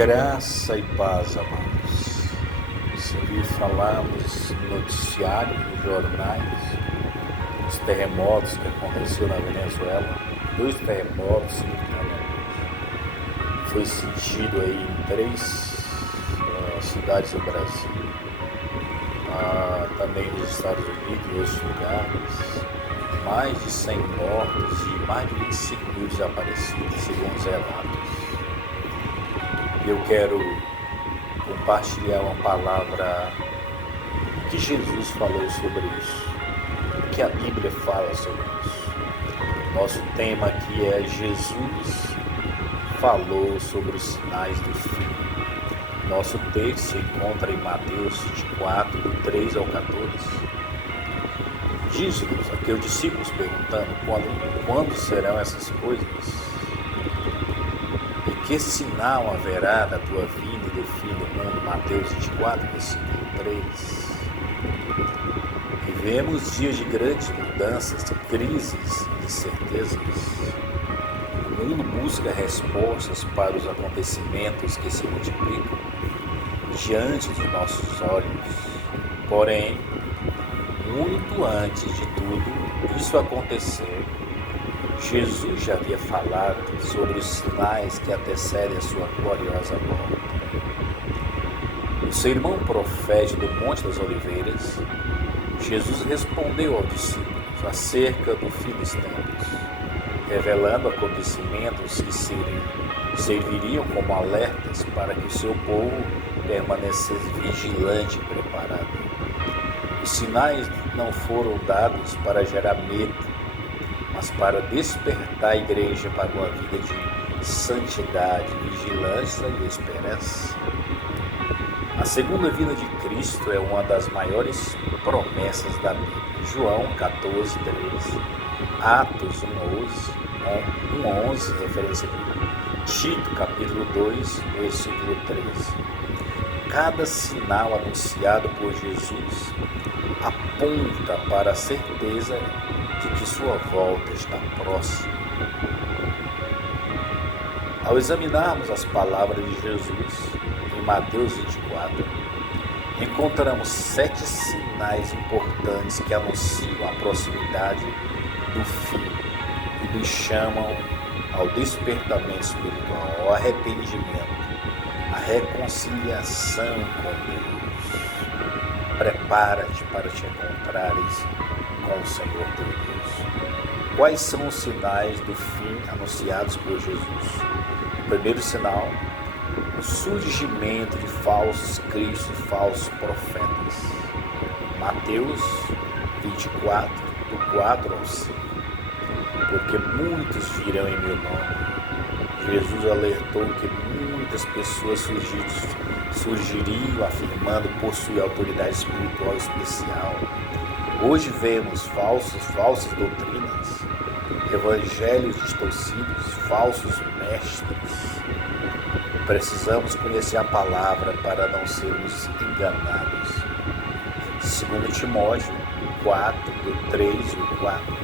Graça e paz, amados. Se falarmos no noticiário, nos jornais, dos terremotos que aconteceu na Venezuela, 2 terremotos simultaneamente. Foi sentido aí em 3 cidades do Brasil, também nos Estados Unidos e outros lugares. Mais de 100 mortos e mais de 25 mil desaparecidos, segundo os relatos. Eu quero compartilhar uma palavra que Jesus falou sobre isso, que a Bíblia fala sobre isso. Nosso tema aqui é Jesus falou sobre os sinais do fim. Nosso texto se encontra em Mateus 24, do 3 ao 14. Diz-nos aqui os discípulos perguntando quando serão essas coisas? E que sinal haverá da tua vinda e do fim do mundo? Mateus 24, versículo 3. Vivemos dias de grandes mudanças, de crises e incertezas. O mundo busca respostas para os acontecimentos que se multiplicam diante de nossos olhos. Porém, muito antes de tudo isso acontecer, Jesus já havia falado sobre os sinais que antecedem a sua gloriosa volta. No sermão profético do Monte das Oliveiras, Jesus respondeu aos discípulos acerca do fim dos tempos, revelando acontecimentos que serviriam como alertas para que o seu povo permanecesse vigilante e preparado. Os sinais não foram dados para gerar medo, mas para despertar a igreja para uma vida de santidade, vigilância e esperança. A segunda vinda de Cristo é uma das maiores promessas da Bíblia. João 14, 13, Atos 1:11, referência bíblica, Tito capítulo 2, versículo 13. Cada sinal anunciado por Jesus aponta para a certeza de que sua volta está próxima. Ao examinarmos as palavras de Jesus em Mateus 24, encontramos 7 sinais importantes que anunciam a proximidade do fim e nos chamam ao despertamento espiritual, ao arrependimento, à reconciliação com Deus. Prepara-te para te encontrares com o Senhor teu Deus. Quais são os sinais do fim anunciados por Jesus? O primeiro sinal, o surgimento de falsos cristos e falsos profetas. Mateus 24, do 4 ao 5. Porque muitos virão em meu nome. Jesus alertou que muitas pessoas surgiriam afirmando possuir autoridade espiritual especial. Hoje vemos falsas doutrinas, evangelhos distorcidos, falsos mestres. Precisamos conhecer a palavra para não sermos enganados. 2 Timóteo 4, do 3 e 4.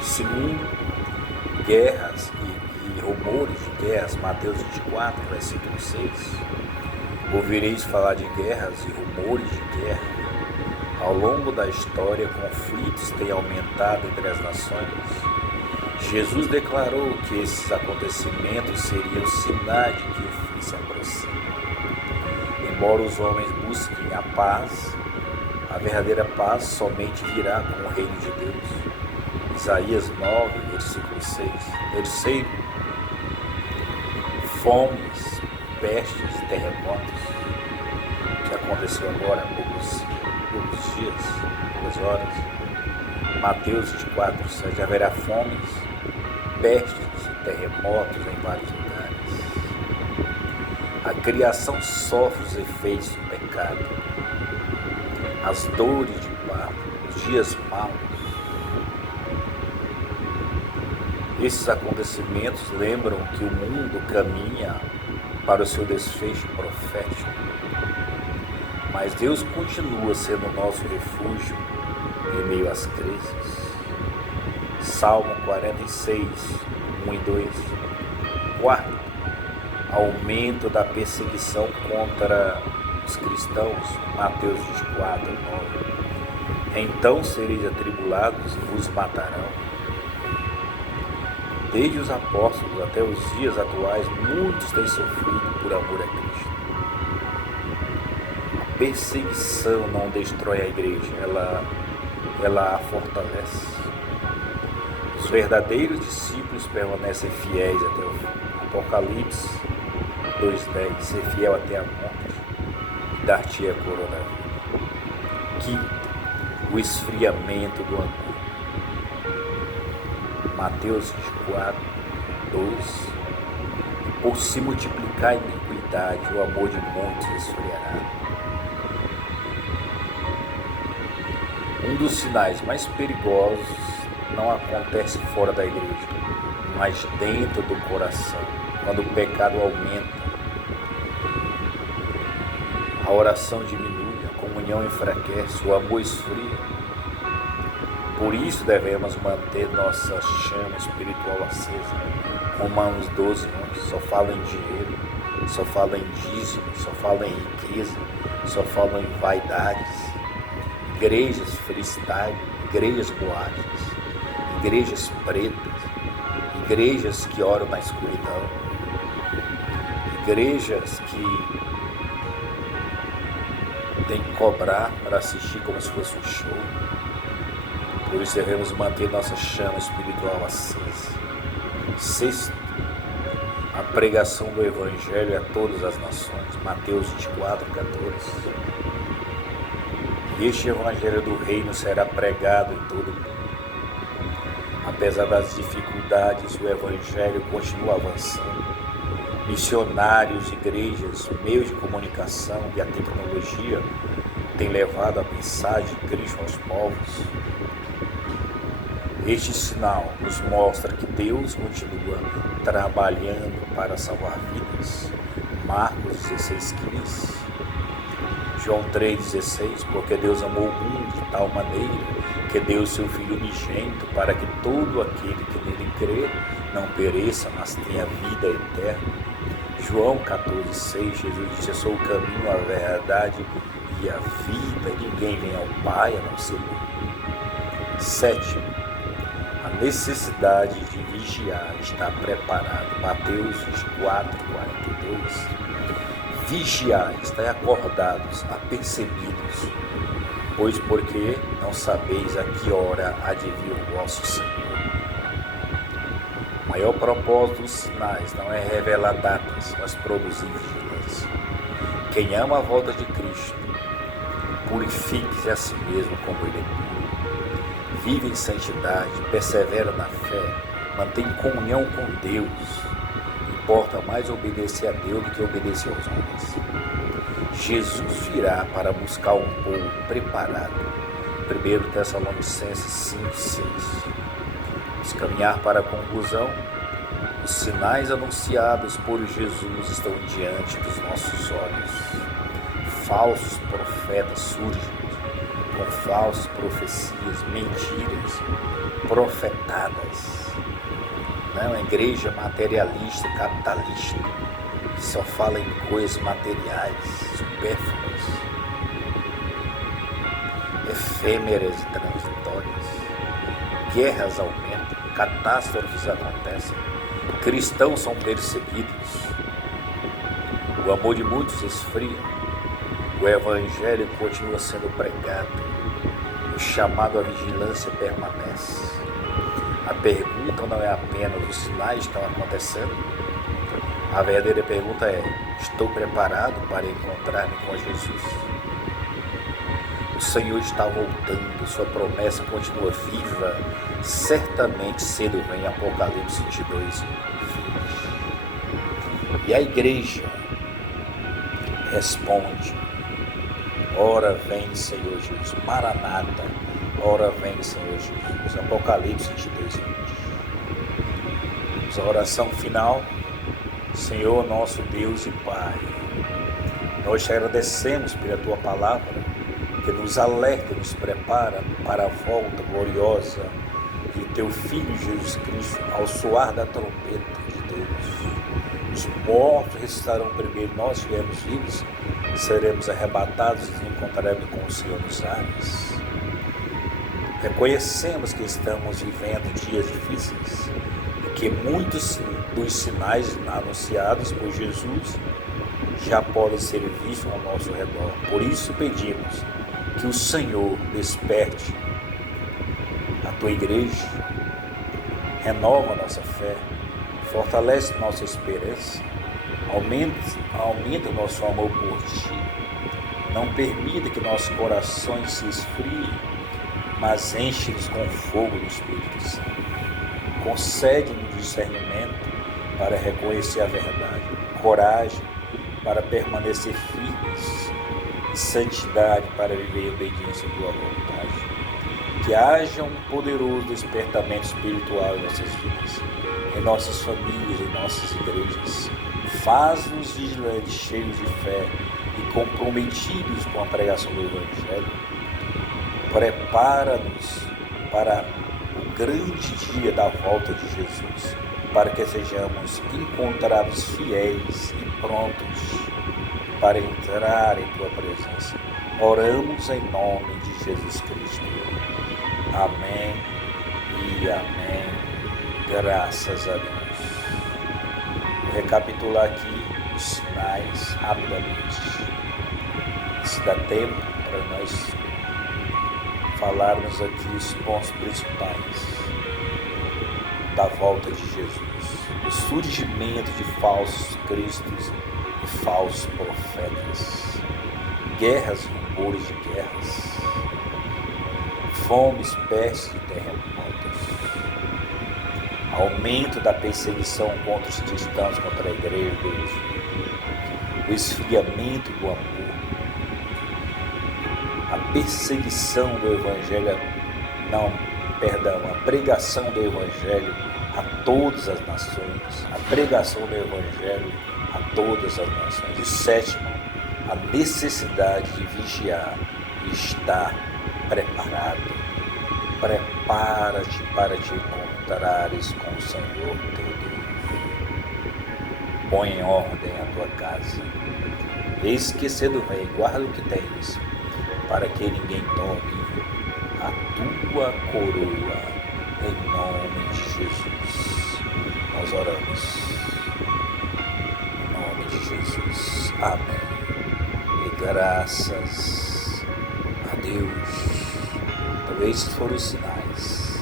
Segundo, guerras e rumores de guerras, Mateus 24, versículo 6. Ouvireis falar de guerras e rumores de guerra. Ao longo da história, conflitos têm aumentado entre as nações. Jesus declarou que esses acontecimentos seriam sinal de que o fim se aproxima. Embora os homens busquem a paz, a verdadeira paz somente virá com o reino de Deus. Isaías 9, versículo 6. Terceiro, fomes, pestes e terremotos, que aconteceu agora há poucos dias, poucas horas. Mateus 24, 7. Haverá fomes, pestes e terremotos em vários lugares. A criação sofre os efeitos do pecado, as dores de parto, os dias maus. Esses acontecimentos lembram que o mundo caminha para o seu desfecho profético, mas Deus continua sendo nosso refúgio em meio às crises. Salmo 46, 1 e 2. Quarto, aumento da perseguição contra os cristãos, Mateus 24, 9. Então sereis atribulados e vos matarão. Desde os apóstolos até os dias atuais, muitos têm sofrido por amor a Cristo. A perseguição não destrói a igreja, ela a fortalece. Os verdadeiros discípulos permanecem fiéis até o fim. Apocalipse 2,10. Ser fiel até a morte e dar-te a coroa da vida. Quinto, o esfriamento do amor. Mateus 24, 12. E por se multiplicar a iniquidade, o amor de muitos esfriará. Um dos sinais mais perigosos não acontece fora da igreja, mas dentro do coração, quando o pecado aumenta, a oração diminui, a comunhão enfraquece, o amor esfria. Por isso devemos manter nossa chama espiritual acesa. Romanos 12, 11, só fala em dinheiro, só fala em dízimo, só fala em riqueza, só fala em vaidades. Igrejas freestyle, igrejas boates, igrejas pretas, igrejas que oram na escuridão, igrejas que tem que cobrar para assistir como se fosse um show. Por isso devemos manter nossa chama espiritual acesa. Sexto, a pregação do Evangelho a todas as nações. Mateus 24, 14. E este Evangelho do Reino será pregado em todo o mundo. Apesar das dificuldades, o Evangelho continua avançando. Missionários, igrejas, meios de comunicação e a tecnologia têm levado a mensagem de Cristo aos povos. Este sinal nos mostra que Deus continua trabalhando para salvar vidas. Marcos 16,15. João 3,16. Porque Deus amou o mundo de tal maneira que deu o seu Filho unigênito para que todo aquele que nele crê não pereça, mas tenha vida eterna. João 14,6, Jesus disse: eu sou o caminho, a verdade e a vida, ninguém vem ao Pai a não ser por mim. Sétimo, a necessidade de vigiar está preparado. Mateus 24, 42. Vigiar, estai acordados, apercebidos, pois porque não sabeis a que hora há de vir o vosso Senhor. O maior propósito dos sinais não é revelar datas, mas produzir vigilância. Quem ama a volta de Cristo, purifique-se a si mesmo como Ele é puro. Vive em santidade, persevera na fé, mantém comunhão com Deus. Importa mais obedecer a Deus do que obedecer aos homens. Jesus virá para buscar um povo preparado. 1 Tessalonicenses 5,6. Vamos caminhar para a conclusão. Os sinais anunciados por Jesus estão diante dos nossos olhos. Falsos profetas surgem com falsas profecias, mentiras profetadas. Não, a igreja materialista, capitalista, que só fala em coisas materiais, supérfluas, efêmeras e transitórias. Guerras aumentam, catástrofes acontecem, cristãos são perseguidos, o amor de muitos esfria, o evangelho continua sendo pregado, o chamado à vigilância permanece. A pergunta não é apenas os sinais estão acontecendo. A verdadeira pergunta é: estou preparado para encontrar-me com Jesus? O Senhor está voltando, sua promessa continua viva, certamente cedo vem. Apocalipse 22, 20. E a igreja responde: ora vem, Senhor Jesus. Maranata, ora vem, Senhor Jesus. Apocalipse 22, 20. A oração final. Senhor nosso Deus e Pai, nós te agradecemos pela Tua palavra, que nos alerta, nos prepara para a volta gloriosa de Teu Filho Jesus Cristo, ao soar da trombeta de Deus. Os mortos ressuscitarão primeiro, nós estivermos vivos, seremos arrebatados e encontraremos com o Senhor nos ares. Reconhecemos que estamos vivendo dias difíceis e que muitos dos sinais anunciados por Jesus já podem ser vistos ao nosso redor. Por isso pedimos que o Senhor desperte a tua igreja, renova a nossa fé, fortalece nossa esperança, aumenta o nosso amor por Ti. Não permita que nossos corações se esfriem, mas enche-nos com fogo do Espírito Santo. Concede-nos discernimento para reconhecer a verdade, coragem para permanecer firmes e santidade para viver em obediência à Tua vontade. Que haja um poderoso despertamento espiritual em nossas vidas, em nossas famílias, em nossas igrejas. Faz-nos vigilantes, cheios de fé e comprometidos com a pregação do Evangelho. Prepara-nos para o grande dia da volta de Jesus, para que sejamos encontrados fiéis e prontos para entrar em Tua presença. Oramos em nome de Jesus Cristo. Amém e amém. Graças a Deus. Vou recapitular aqui os sinais rapidamente. Se dá tempo para nós falarmos aqui os pontos principais da volta de Jesus. O surgimento de falsos cristos e falsos profetas. Guerras, rumores de guerras. Fomes, pestes e terremotos. Aumento da perseguição contra os cristãos, contra a igreja de Deus. O esfriamento do amor. A perseguição do Evangelho, a pregação do Evangelho a todas as nações. A pregação do Evangelho a todas as nações. E sétimo, a necessidade de vigiar e estar preparado. Prepara-te para te encontrares com o Senhor teu Deus. Põe em ordem a tua casa. Eis que cedo vem, guarda o que tens, para que ninguém tome a tua coroa, em nome de Jesus. Nós oramos. Em nome de Jesus. Amém. E graças a Deus. Então esses foram os sinais.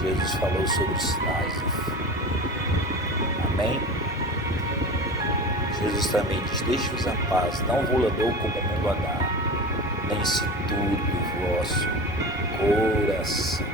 Jesus falou sobre os sinais do fim. Amém? Jesus também diz: deixe-vos a paz, não vou lá dou como o mundo a dar, nem se turbe o vosso coração.